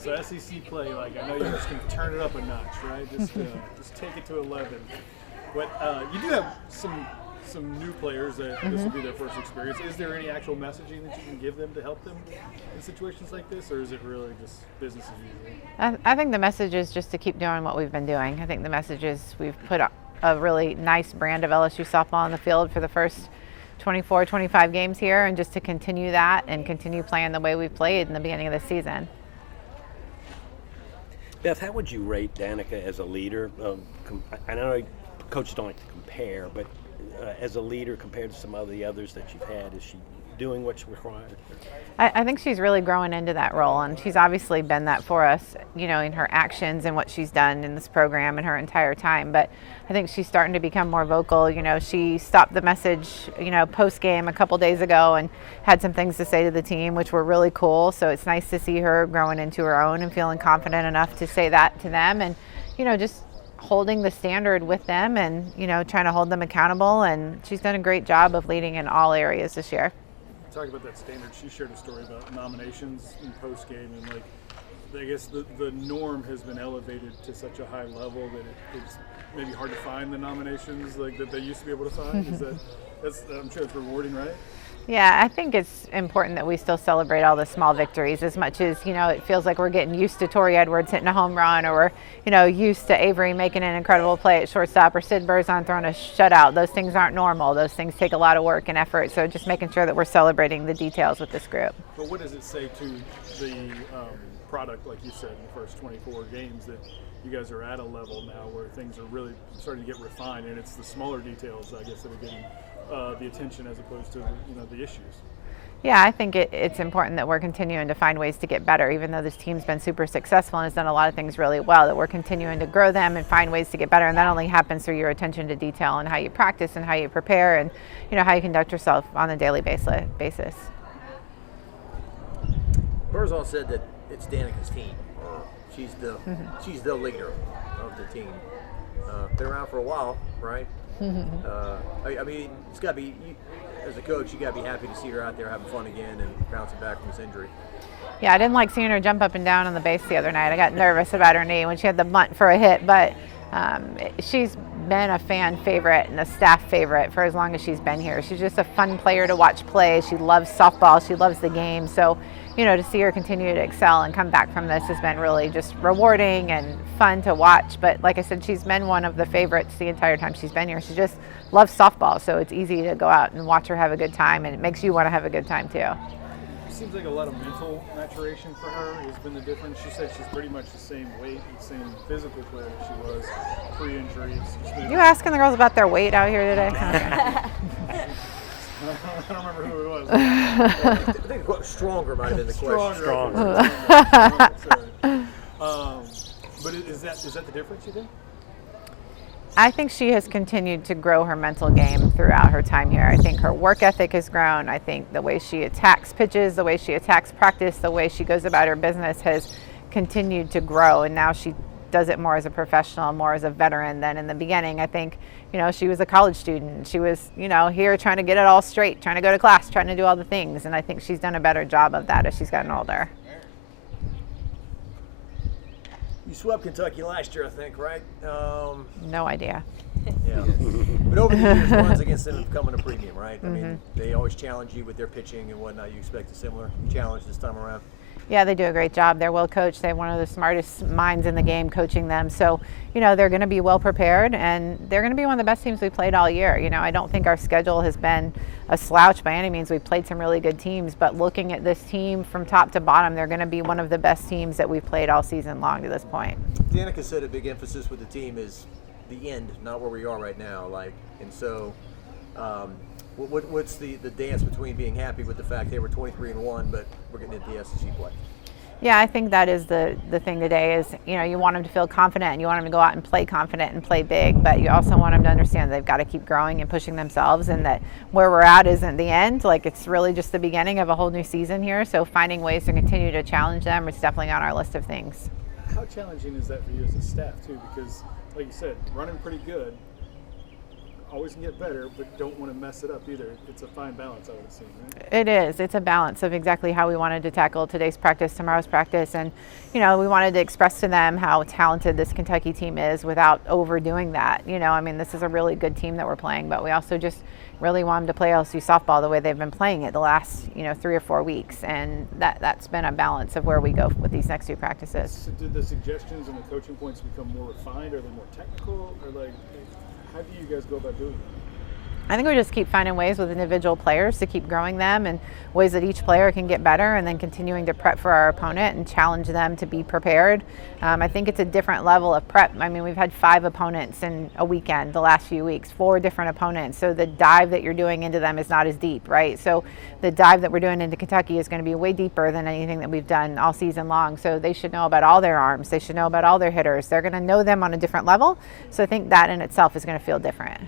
So SEC play, like I know you're just going to turn it up a notch, right? Just take it to 11. But you do have some new players that this will be their first experience. Is there any actual messaging that you can give them to help them in situations like this, or is it really just business as usual? I think the message is just to keep doing what we've been doing. I think the message is we've put a really nice brand of LSU softball on the field for the first 24, 25 games here, and just to continue that and continue playing the way we played in the beginning of the season. Beth, how would you rate Danica as a leader? I know coaches don't like to compare, but as a leader compared to some of the others that you've had, is she doing what's required? I think she's really growing into that role, and she's obviously been that for us, you know, in her actions and what she's done in this program in her entire time. But I think she's starting to become more vocal. You know, she stopped the message, you know, post-game a couple days ago and had some things to say to the team, which were really cool. So it's nice to see her growing into her own and feeling confident enough to say that to them, and, you know, just holding the standard with them and, you know, trying to hold them accountable. And she's done a great job of leading in all areas this year. Talking about that standard, she shared a story about nominations in post game, and like I guess the norm has been elevated to such a high level that it's maybe hard to find the nominations like that they used to be able to find. That's I'm sure it's rewarding, right? Yeah, I think it's important that we still celebrate all the small victories as much as, you know, it feels like we're getting used to Tori Edwards hitting a home run, or we're, you know, used to Avery making an incredible play at shortstop, or Sid Burzon throwing a shutout. Those things aren't normal. Those things take a lot of work and effort. So just making sure that we're celebrating the details with this group. But what does it say to the product, like you said, in the first 24 games, that you guys are at a level now where things are really starting to get refined, and it's the smaller details, I guess, that are getting the attention as opposed to, you know, the issues? Yeah, I think it's important that we're continuing to find ways to get better, even though this team's been super successful and has done a lot of things really well, that we're continuing to grow them and find ways to get better. And that only happens through your attention to detail and how you practice and how you prepare and, you know, how you conduct yourself on a daily basis. Burzon said that it's Danica's team. She's the leader of the team. Been around for a while, right? I mean, it's got to be, as a coach, you got to be happy to see her out there having fun again and bouncing back from this injury. Yeah, I didn't like seeing her jump up and down on the base the other night. I got nervous about her knee when she had the bunt for a hit, but she's been a fan favorite and a staff favorite for as long as she's been here. She's just a fun player to watch play. She loves softball. She loves the game. So, you know, to see her continue to excel and come back from this has been really just rewarding and fun to watch. But like I said, she's been one of the favorites the entire time she's been here. She just loves softball, so it's easy to go out and watch her have a good time, and it makes you want to have a good time too. It seems like a lot of mental maturation for her has been the difference. She said she's pretty much the same weight and same physical player that she was pre-injury. You asking the girls about their weight out here today? I don't remember who it was. I think stronger might have been the question. Stronger. But is that the difference, you think? I think she has continued to grow her mental game throughout her time here. I think her work ethic has grown. I think the way she attacks pitches, the way she attacks practice, the way she goes about her business has continued to grow, and now she does it more as a professional, more as a veteran than in the beginning. I think, you know, she was a college student. She was, you know, here trying to get it all straight, trying to go to class, trying to do all the things, and I think she's done a better job of that as she's gotten older. You swept Kentucky last year, I think, right? No idea. Yeah. But over the years, runs against them have come at a premium, right? I mean, they always challenge you with their pitching and whatnot. You expect a similar challenge this time around? Yeah, they do a great job. They're well coached. They have one of the smartest minds in the game coaching them. So, you know, they're going to be well prepared, and they're going to be one of the best teams we played all year. You know, I don't think our schedule has been a slouch by any means. We've played some really good teams, but looking at this team from top to bottom, they're going to be one of the best teams that we've played all season long to this point. Danica said a big emphasis with the team is the end, not where we are right now. Like, and so, what's the dance between being happy with the fact they were 23-1, but we're getting into the SEC play? Yeah, I think that is the thing today is, you know, you want them to feel confident and you want them to go out and play confident and play big, but you also want them to understand they've got to keep growing and pushing themselves, and that where we're at isn't the end. Like, it's really just the beginning of a whole new season here. So finding ways to continue to challenge them is definitely on our list of things. How challenging is that for you as a staff too? Because, like you said, running pretty good. always can get better, but don't want to mess it up either. It's a fine balance, I would assume, right? It is. It's a balance of exactly how we wanted to tackle today's practice, tomorrow's practice, and we wanted to express to them how talented this Kentucky team is without overdoing that. This is a really good team that we're playing, but we also just really want them to play LSU softball the way they've been playing it the last 3 or 4 weeks, and that's been a balance of where we go with these next 2 practices. So did the suggestions and the coaching points become more refined? Are they more technical, or how do you guys go about doing that? I think we just keep finding ways with individual players to keep growing them and ways that each player can get better, and then continuing to prep for our opponent and challenge them to be prepared. I think it's a different level of prep. We've had 5 opponents in a weekend the last few weeks, 4 different opponents. So the dive that you're doing into them is not as deep, right? So the dive that we're doing into Kentucky is going to be way deeper than anything that we've done all season long. So they should know about all their arms. They should know about all their hitters. They're going to know them on a different level. So I think that in itself is going to feel different.